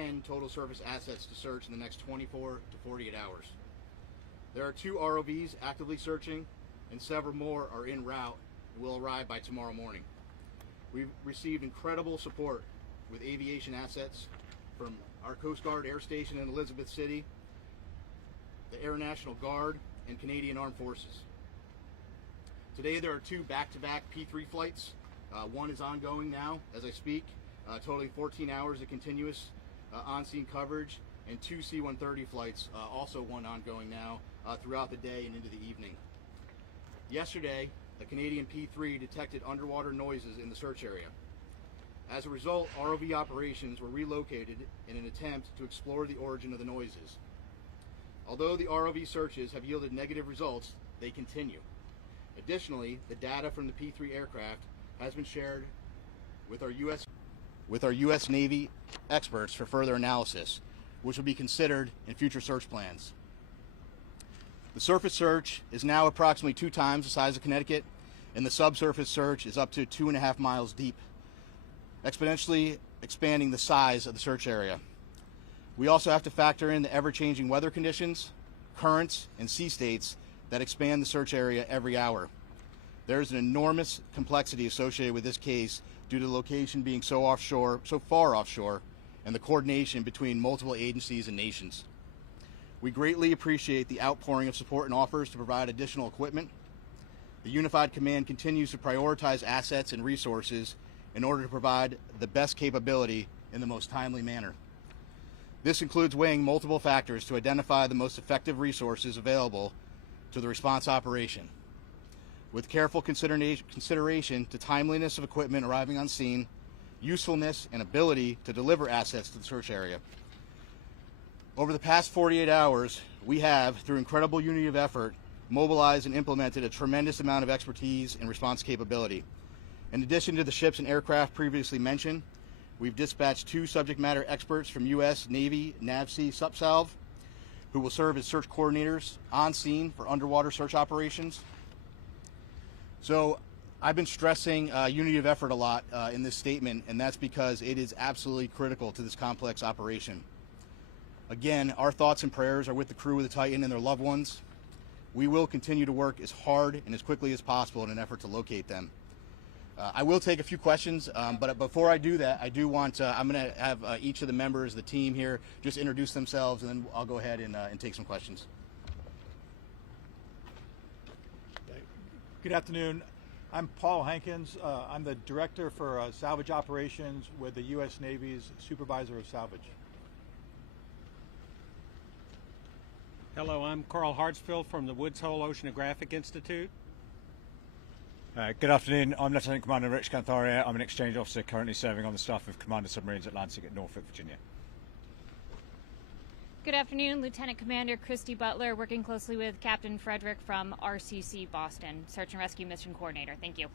10 total surface assets to search in the next 24 to 48 hours. There are 2 ROVs actively searching, and several more are en route and will arrive by tomorrow morning. We've received incredible support with aviation assets from our Coast Guard Air Station in Elizabeth City, the Air National Guard, and Canadian Armed Forces. Today there are 2 back-to-back P3 flights. One is ongoing now as I speak, totaling 14 hours of continuous on-scene coverage, and 2 C-130 flights, also one ongoing now throughout the day and into the evening. Yesterday, a Canadian P3 detected underwater noises in the search area. As a result, ROV operations were relocated in an attempt to explore the origin of the noises. Although the ROV searches have yielded negative results, they continue. Additionally, the data from the P3 aircraft has been shared with our U.S. Navy experts for further analysis, which will be considered in future search plans. The surface search is now approximately 2 times the size of Connecticut, and the subsurface search is up to 2.5 miles deep, exponentially expanding the size of the search area. We also have to factor in the ever-changing weather conditions, currents, and sea states that expand the search area every hour. There is an enormous complexity associated with this case due to the location being so far offshore, and the coordination between multiple agencies and nations. We greatly appreciate the outpouring of support and offers to provide additional equipment. The Unified Command continues to prioritize assets and resources in order to provide the best capability in the most timely manner. This includes weighing multiple factors to identify the most effective resources available to the response operation. With careful consideration to timeliness of equipment arriving on scene, usefulness, and ability to deliver assets to the search area. Over the past 48 hours, we have, through incredible unity of effort, mobilized and implemented a tremendous amount of expertise and response capability. In addition to the ships and aircraft previously mentioned, we've dispatched 2 subject matter experts from U.S. Navy NAVSEA SUPSALV, who will serve as search coordinators on scene for underwater search operations. So I've been stressing unity of effort a lot in this statement, and that's because it is absolutely critical to this complex operation. Again, our thoughts and prayers are with the crew of the Titan and their loved ones. We will continue to work as hard and as quickly as possible in an effort to locate them. I will take a few questions, but before I do that, I do want I'm going to have each of the members of the team here just introduce themselves, and then I'll go ahead and take some questions. Good afternoon. I'm Paul Hankins. I'm the Director for Salvage Operations with the U.S. Navy's Supervisor of Salvage. Hello, I'm Carl Hartsfield from the Woods Hole Oceanographic Institute. Good afternoon. I'm Lieutenant Commander Rich Cantharia. I'm an exchange officer currently serving on the staff of Commander Submarines Atlantic at Norfolk, Virginia. Good afternoon, Lieutenant Commander Christy Butler, working closely with Captain Frederick from RCC Boston, Search and Rescue Mission Coordinator. Thank you.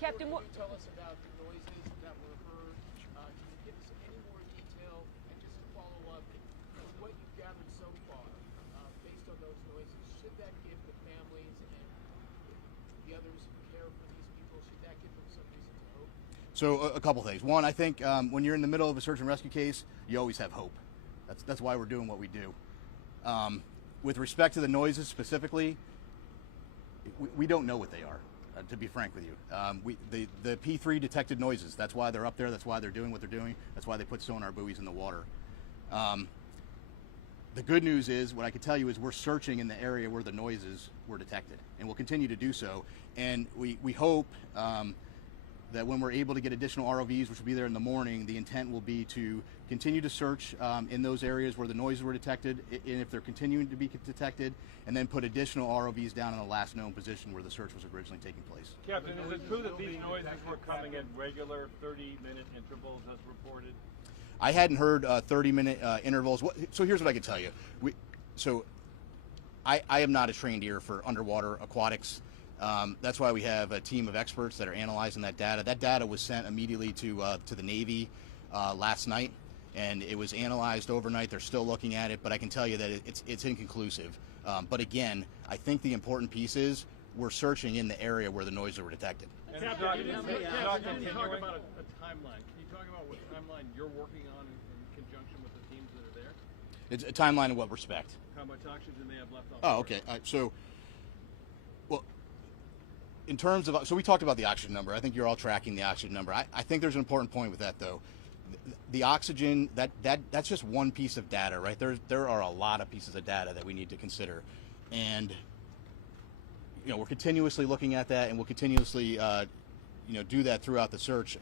Captain, what can you tell us about the noises that were heard? Can you give us any more detail? And just to follow up, what you've gathered so far, based on those noises, should that give the families and the others who care for these people, should that give them some reason to hope? So a couple things. One, I think when you're in the middle of a search and rescue case, you always have hope. That's why we're doing what we do. With respect to the noises specifically, we don't know what they are, to be frank with you. The P3 detected noises. That's why they're up there. That's why they're doing what they're doing. That's why they put sonar buoys in the water. The good news is, what I can tell you is we're searching in the area where the noises were detected, and we'll continue to do so. And we hope that when we're able to get additional ROVs, which will be there in the morning, the intent will be to continue to search in those areas where the noises were detected, and if they're continuing to be detected, and then put additional ROVs down in the last known position where the search was originally taking place. Captain, is it true that these noises were coming at regular 30-minute intervals as reported? I hadn't heard 30-minute intervals. So here's what I can tell you. I am not a trained ear for underwater aquatics. That's why we have a team of experts that are analyzing that data. That data was sent immediately to the Navy last night, and it was analyzed overnight. They're still looking at it, but I can tell you that it's inconclusive. But again, I think the important piece is we're searching in the area where the noises were detected. Captain, can you talk about a timeline? Can you talk about what timeline you're working on in conjunction It's a timeline in what respect? How much oxygen they have left on Oh, board? okay. Well, in terms of, so we talked about the oxygen number. I think you're all tracking the oxygen number. I think there's an important point with that, though. The oxygen, that's just one piece of data, right? There are a lot of pieces of data that we need to consider, and we're continuously looking at that, and we'll continuously do that throughout the search.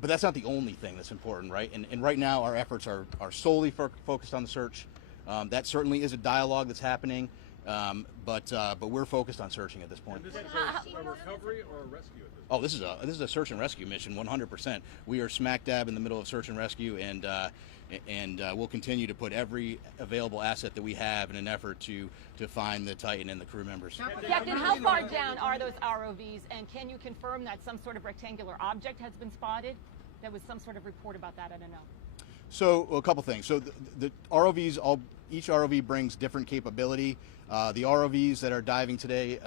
But that's not the only thing that's important, right? And right now our efforts are solely focused on the search. That certainly is a dialogue that's happening, but we're focused on searching at this point. And this is a recovery or a rescue at this point? Oh, this is a search and rescue mission, 100%. We are smack dab in the middle of search and rescue, and we'll continue to put every available asset that we have in an effort to find the Titan and the crew members. Captain, how far down are those ROVs, and can you confirm that some sort of rectangular object has been spotted? There was some sort of report about that, I don't know. So, a couple things. So the ROVs, each ROV brings different capability. The ROVs that are diving today,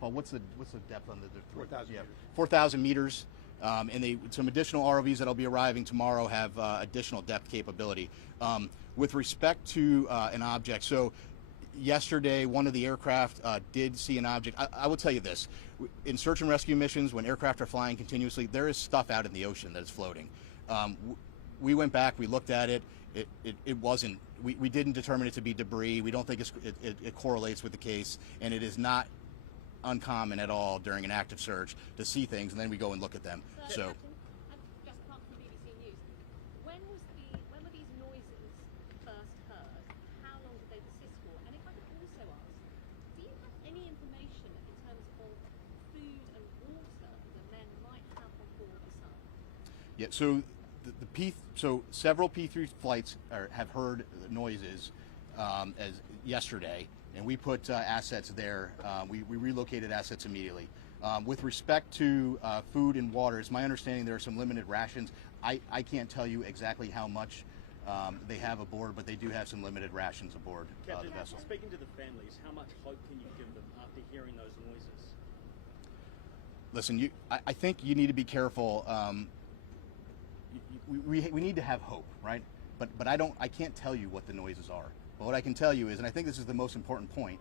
Paul, what's the depth on the 4,000 meters. 4,000 meters. And some additional ROVs that'll be arriving tomorrow have additional depth capability. With respect to an object, so yesterday one of the aircraft did see an object. I will tell you this: in search and rescue missions, when aircraft are flying continuously, there is stuff out in the ocean that is floating. We went back, we looked at it. It wasn't. We didn't determine it to be debris. We don't think it correlates with the case, and it is not uncommon at all during an active search to see things, and then we go and look at them. So. Captain, just apart from BBC News, when were these noises first heard? How long did they persist for? And if I could also ask, do you have any information in terms of food and water the men might have on board the Sun? Yeah. So so several P3 flights have heard noises as yesterday, and we put assets there. We relocated assets immediately. With respect to food and water, it's my understanding there are some limited rations. I can't tell you exactly how much they have aboard, but they do have some limited rations aboard the vessel. Speaking to the families, how much hope can you give them after hearing those noises? Listen, I think you need to be careful. We need to have hope, right? But I can't tell you what the noises are. But what I can tell you is, and I think this is the most important point,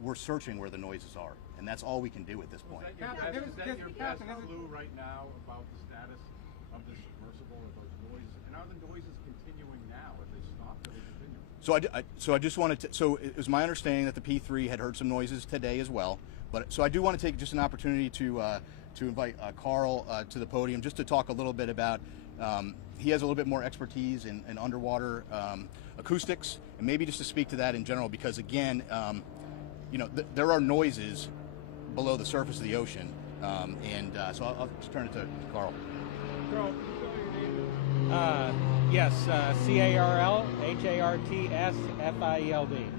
we're searching where the noises are, and that's all we can do at this point. Is that your best clue right now about the status of the submersible or those noises? And are the noises continuing now? Have they stopped or are they continuing? So I just wanted to. So it was my understanding that the P3 had heard some noises today as well. But so I do want to take just an opportunity to invite Carl to the podium just to talk a little bit about. He has a little bit more expertise in underwater acoustics, and maybe just to speak to that in general, because again, there are noises below the surface of the ocean, and so I'll just turn it to Carl. Carl, can you spell your name? Yes, Carl Hartsfield.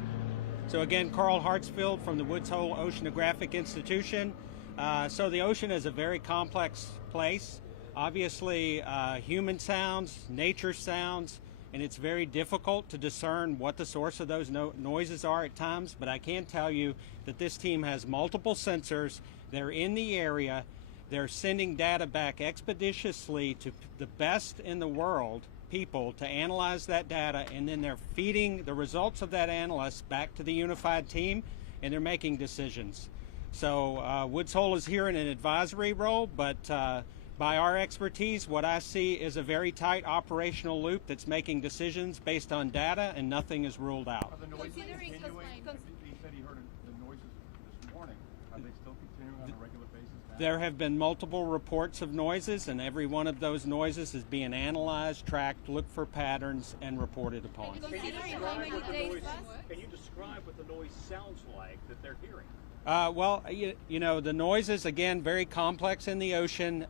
So again, Carl Hartsfield from the Woods Hole Oceanographic Institution. So the ocean is a very complex place. Obviously, human sounds, nature sounds, and it's very difficult to discern what the source of those noises are at times, but I can tell you that this team has multiple sensors. They're in the area. They're sending data back expeditiously to the best in the world people to analyze that data, and then they're feeding the results of that analysis back to the unified team, and they're making decisions. So Woods Hole is here in an advisory role, but by our expertise, what I see is a very tight operational loop that's making decisions based on data, and nothing is ruled out. Are the noises continuing? He said he heard the noises this morning. Are they still continuing on a regular basis now? There have been multiple reports of noises, and every one of those noises is being analyzed, tracked, looked for patterns, and reported upon. Can you describe what the noise sounds like that they're hearing? Well, the noises, again, very complex in the ocean.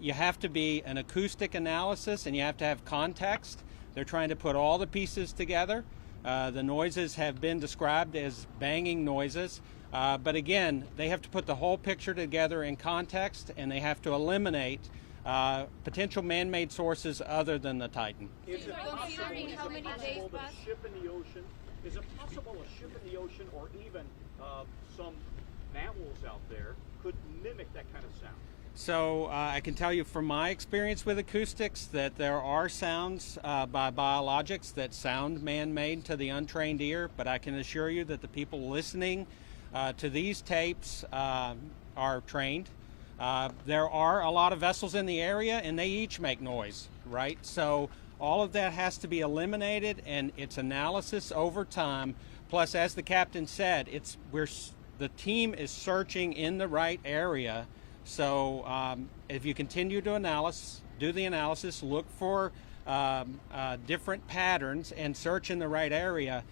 You have to be an acoustic analysis, and you have to have context. They're trying to put all the pieces together. The noises have been described as banging noises. But again, they have to put the whole picture together in context, and they have to eliminate potential man-made sources other than the Titan. Is it possible that a ship in the ocean, is it possible a ship in the ocean or even some mammals out there could mimic that kind of sound? So I can tell you from my experience with acoustics that there are sounds by biologics that sound man-made to the untrained ear, but I can assure you that the people listening to these tapes are trained. There are a lot of vessels in the area, and they each make noise, right? So all of that has to be eliminated, and it's analysis over time. Plus, as the captain said, the team is searching in the right area. So if you continue to do the analysis, look for different patterns, and search in the right area,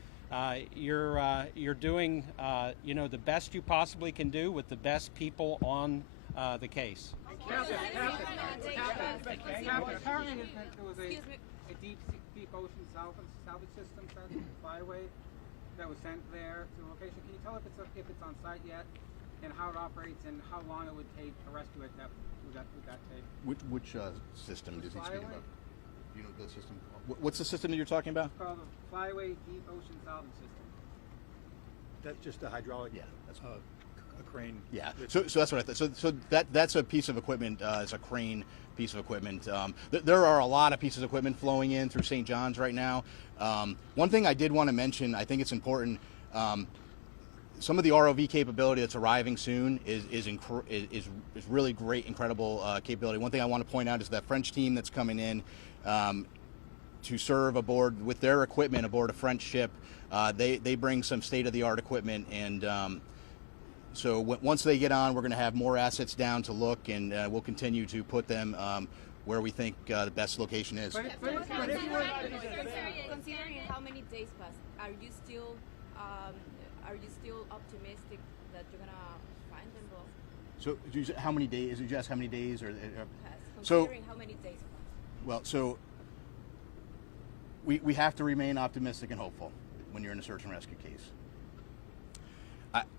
you're doing the best you possibly can do with the best people on the case. Apparently there was a deep ocean salvage system flyway that was sent there to the location. Can you tell if it's on site yet, and how it operates, and how long it would take to rescue it with that tape? Which system does he speak about? Do you know the system? What's the system that you're talking about? It's called the Flyway Deep Ocean Salvage System. That's just a hydraulic. Yeah, that's a crane. Yeah, so that's what I thought. So that's a piece of equipment. It's a crane piece of equipment. There are a lot of pieces of equipment flowing in through St. John's right now. One thing I did want to mention, I think it's important. Some of the ROV capability that's arriving soon is really great, incredible capability. One thing I want to point out is that French team that's coming in to serve aboard with their equipment aboard a French ship. They bring some state-of-the-art equipment, and so once they get on, we're going to have more assets down to look, and we'll continue to put them where we think the best location is. Considering how many days passed, are you still optimistic that you're gonna find them both? So how many days? Did you ask how many days? Considering how many days passed? Well, so we have to remain optimistic and hopeful when you're in a search and rescue case.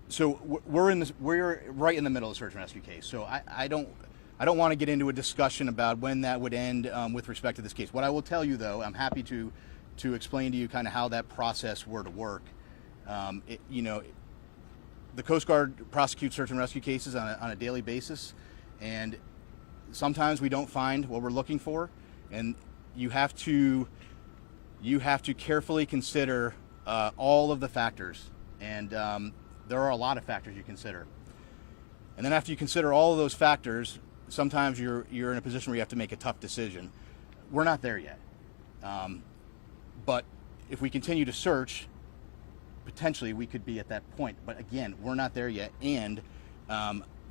So we're right in the middle of the search and rescue case. So I don't want to get into a discussion about when that would end with respect to this case. What I will tell you, though, I'm happy to explain to you kind of how that process were to work. The Coast Guard prosecutes search and rescue cases on a daily basis, and sometimes we don't find what we're looking for, and you have to carefully consider all of the factors, and there are a lot of factors you consider. And then after you consider all of those factors, sometimes you're in a position where you have to make a tough decision. We're not there yet, but if we continue to search, potentially we could be at that point. But again, we're not there yet, and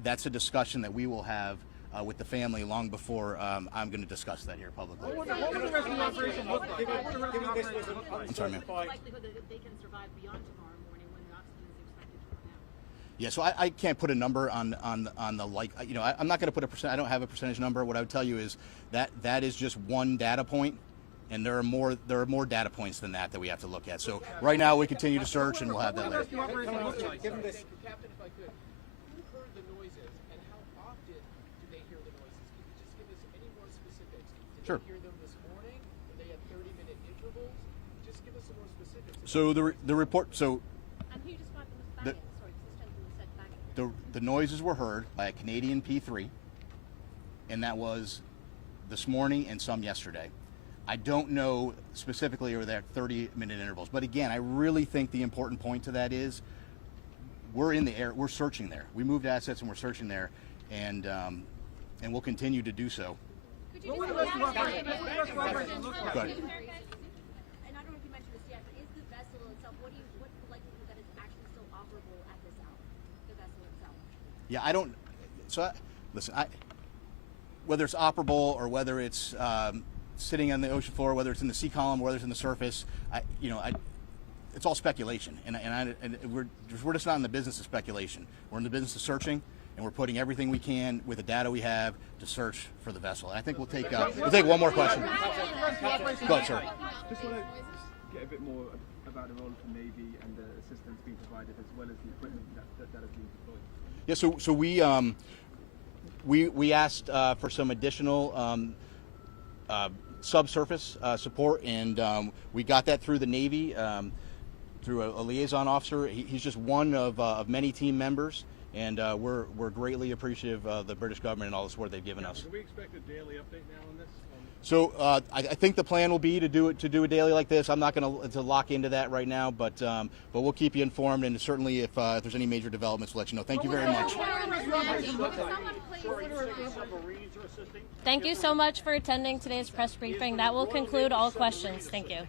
that's a discussion that we will have with the family long before I'm going to discuss that here publicly. What would the rescue operation look like? I'm sorry, ma'am. The likelihood that they can survive beyond tomorrow morning when the oxygen is expected to run out. Yeah, so I can't put a number on the I'm not going to put a percent. I don't have a percentage number. What I would tell you is that is just one data point, and there are more data points than that we have to look at. So right now we continue to search, and we'll have that later. Captain, if I could, who heard the noises, and how often do they hear the noises? Can you just give us any more specifics? Did Sure. they hear them this morning? Were they at 30-minute intervals? Just give us some more specifics. So the report. So And who described them as banging? Sorry, because this gentleman said banging. the noises were heard by a Canadian P3, and that was this morning and some yesterday. I don't know specifically or they're 30-minute intervals, but again, I really think the important point to that is we're in the air, we're searching there. We moved assets and we're searching there, and we'll continue to do so. Could you just elaborate? Go ahead. And I don't know if you mentioned this yet, but is the vessel itself, what's the likelihood that it's actually still operable at this hour, the vessel itself? Yeah, I don't. So listen, whether it's operable or whether it's sitting on the ocean floor, whether it's in the sea column, whether it's in the surface, it's all speculation, and we're just not in the business of speculation. We're in the business of searching, and we're putting everything we can with the data we have to search for the vessel. And I think we'll take one more question. Go ahead, sir. Just want to get a bit more about the role of the Navy and the assistance being provided, as well as the equipment that is being deployed. Yeah, so we asked for some additional subsurface support, and we got that through the Navy, through a liaison officer. He's just one of many team members, and we're greatly appreciative of the British government and all the support they've given us. Can we expect a daily update now on this? So I think the plan will be to do a daily like this. I'm not going to lock into that right now, but we'll keep you informed, and certainly if there's any major developments, we'll let you know. Thank you very much. Thank you so much for attending today's press briefing. That will conclude all questions. Thank you.